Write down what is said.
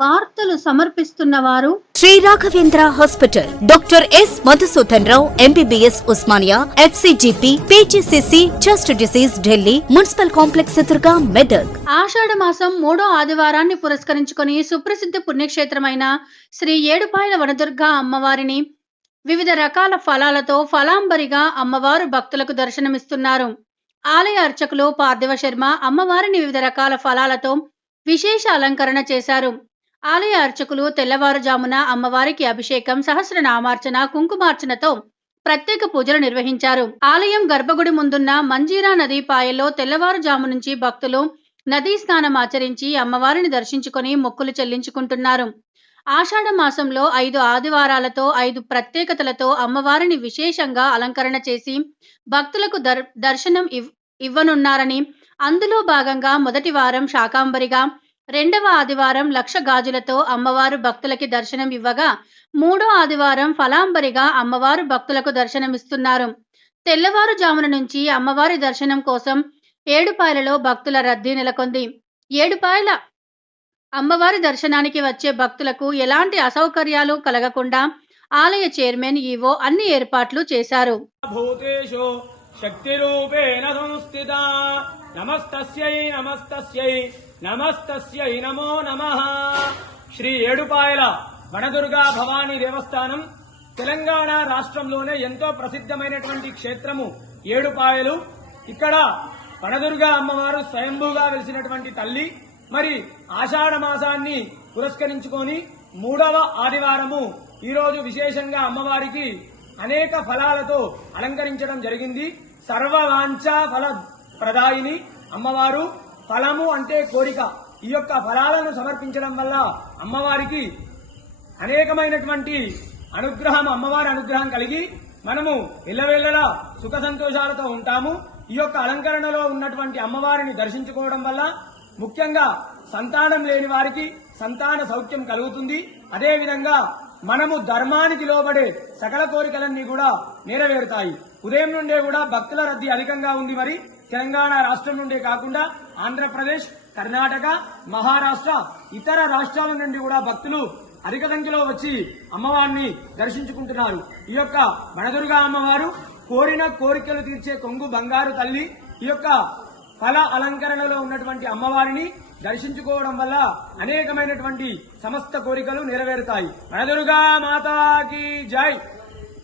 వార్తలు సమర్పిస్తున్న వారు Shri Raghavendra hospital, doctor S Madhusudan Rao MBBS Osmania, FCGP, PGCC, chest disease Delhi, municipal complex ఎదురుగా మెదక్. ఆషాఢ మాసం 3వ ఆదివారాన్ని పురస్కరించుకొని సుప్రసిద్ధ పుణ్యక్షేత్రమైన శ్రీ ఏడుపాయల వనదుర్గ అమ్మవారిని వివిధ రకాల ఫలాలతో ఫలాంబరిగా అమ్మవారు భక్తులకు దర్శనమిస్తున్నారు. ఆలయ అర్చకులు పార్థివ శర్మ అమ్మవారిని వివిధ రకాల ఫలాలతో విశేష అలంకరణ చేశారు. ఆలయ అర్చకులు తెల్లవారుజామున అమ్మవారికి అభిషేకం, సహస్రనామార్చన, కుంకుమార్చనతో ప్రత్యేక పూజలు నిర్వహించారు. ఆలయం గర్భగుడి ముందున్న మంజీరా నదీ పాయల్లో తెల్లవారుజాము నుంచి భక్తులు నదీ స్నానం ఆచరించి అమ్మవారిని దర్శించుకొని మొక్కులు చెల్లించుకుంటున్నారు. ఆషాఢ మాసంలో 5 ఆదివారాలతో 5 ప్రత్యేకతలతో అమ్మవారిని విశేషంగా అలంకరణ చేసి భక్తులకు దర్శనం ఇవ్వనున్నారని, అందులో భాగంగా మొదటి వారం శాకాంబరిగా, 2వ ఆదివారం లక్ష గాజులతో అమ్మవారు భక్తులకి దర్శనం ఇవ్వగా, 3వ ఆదివారం ఫలాంబరిగా అమ్మవారు భక్తులకు దర్శనమిస్తున్నారు. తెల్లవారుజామున నుంచి అమ్మవారి దర్శనం కోసం ఏడుపాయలలో భక్తుల రద్దీ నెలకొంది. ఏడుపాయల అమ్మవారి దర్శనానికి వచ్చే భక్తులకు ఎలాంటి అసౌకర్యాలు కలగకుండా ఆలయ చైర్మన్, ఈవో అన్ని ఏర్పాట్లు చేశారు. శక్తి రూపేణ సంస్థిత నమస్తస్యై నమస్తస్యై నమస్తస్యై నమో నమః. శ్రీ ఏడుపాయల వనదుర్గా భవానీ దేవస్థానం తెలంగాణ రాష్ట్రంలోనే ఎంతో ప్రసిద్ధమైనటువంటి క్షేత్రము ఏడుపాయలు. ఇక్కడ వనదుర్గా అమ్మవారు స్వయంభూగా వెలిసినటువంటి తల్లి. మరి ఆషాఢ మాసాన్ని పురస్కరించుకొని 3వ ఆదివారము ఈరోజు విశేషంగా అమ్మవారికి అనేక ఫలాలతో అలంకరించడం జరిగింది. సర్వవాంఛా ఫల ప్రదాయిని అమ్మవారు. ఫలము అంటే కోరిక. ఈ యొక్క ఫలాలను సమర్పించడం వల్ల అమ్మవారికి అనేకమైనటువంటి అమ్మవారి అనుగ్రహం కలిగి మనము ఎల్లవేళలా సుఖ సంతోషాలతో ఉంటాము. ఈ యొక్క అలంకరణలో ఉన్నటువంటి అమ్మవారిని దర్శించుకోవడం వల్ల ముఖ్యంగా సంతానం లేని వారికి సంతాన సౌఖ్యం కలుగుతుంది. అదేవిధంగా మనము ధర్మానికి లోబడే సకల కోరికలన్నీ కూడా నెరవేరుతాయి. ఉదయం నుండే కూడా భక్తుల రద్దీ అధికంగా ఉంది. మరి తెలంగాణ రాష్ట్రం నుండే కాకుండా ఆంధ్రప్రదేశ్, కర్ణాటక, మహారాష్ట్ర, ఇతర రాష్ట్రాల నుండి కూడా భక్తులు అధిక సంఖ్యలో వచ్చి అమ్మవారిని దర్శించుకుంటున్నారు. ఈ యొక్క వనదుర్గా అమ్మవారు కోరిన కోరికలు తీర్చే కొంగు బంగారు తల్లి. ఈ యొక్క ఫల అలంకరణలో ఉన్నటువంటి అమ్మవారిని దర్శించుకోవడం వల్ల అనేకమైనటువంటి సమస్త కోరికలు నెరవేరుతాయి. వనదుర్గా మాతాకి జై.